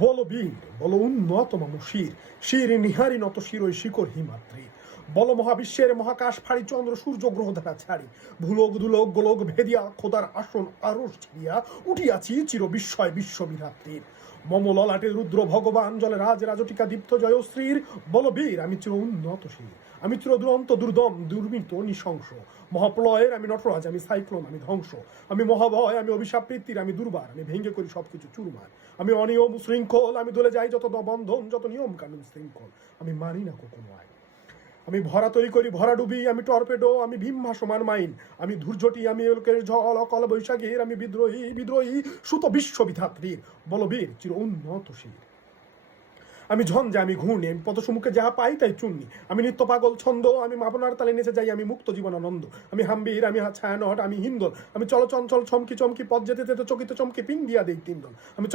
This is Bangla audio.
বল বীর, বল উন্নত মম শির, শির নিহারি নত শিরই শিকর হিমাদ্রি। বল মহাবিশ্বের মহাকাশ ফাড়ি চন্দ্র সূর্য গ্রহ ধারা ছাড়ি, ভুলোক ধুলোক গোলক ভেদিয়া খোদার আসন আরশ ছিড়িয়া উঠিয়াছি চির বিস্ময় বিশ্ববিধাত্রীর। মম ললাটে রুদ্র ভগবান জলে রাজ রাজটিকা দীপ্ত জয়শ্রীর। বল বীর, আমি চির উন্নত শির, আমি চির দুরন্ত দুর্দম দুর্মিত নৃশংস। মহাপ্রলয়ের আমি নটরাজ, আমি সাইক্লোন, আমি ধ্বংস। আমি মহাভয়, আমি অভিশাপ বৃত্তির, আমি দুর্বার, আমি ভেঙ্গে করি সবকিছু চুরমার। আমি অনিয়ম শৃঙ্খল, আমি দলে যাই যত বন্ধন, যত নিয়ম কানুন শৃঙ্খল, আমি মানি না কোনো আইন। আমি ভরা তৈরি করি ভরা ডুবি, আমি টর্পেডো, আমি ভীম ভাসমান মাইন। আমি ধূর্যটি, আমি এলকের ঝড় অকল বৈশাখীর, আমি বিদ্রোহী বিদ্রোহী সুত বিশ্ববিধাত্রীর। বলবীর চির উন্নতশীল। আমি ঝঞ্ঝা, আমি ঘূর্ণি, আমি পথসমুখে যাহা পাই তাই চুন্নি। আমি নিত্য পাগল ছন্দ, আমি মাপনার তালে নেচে যাই, আমি মুক্ত জীবনানন্দ। আমি হাম্বির, আমি ছায়ানট, আমি হিন্দল, আমি চলচঞ্চল ছমকি চমকি পথ যেতে যেতে চকিত চমকি পিং দিয়া দেই তিনদল। আমি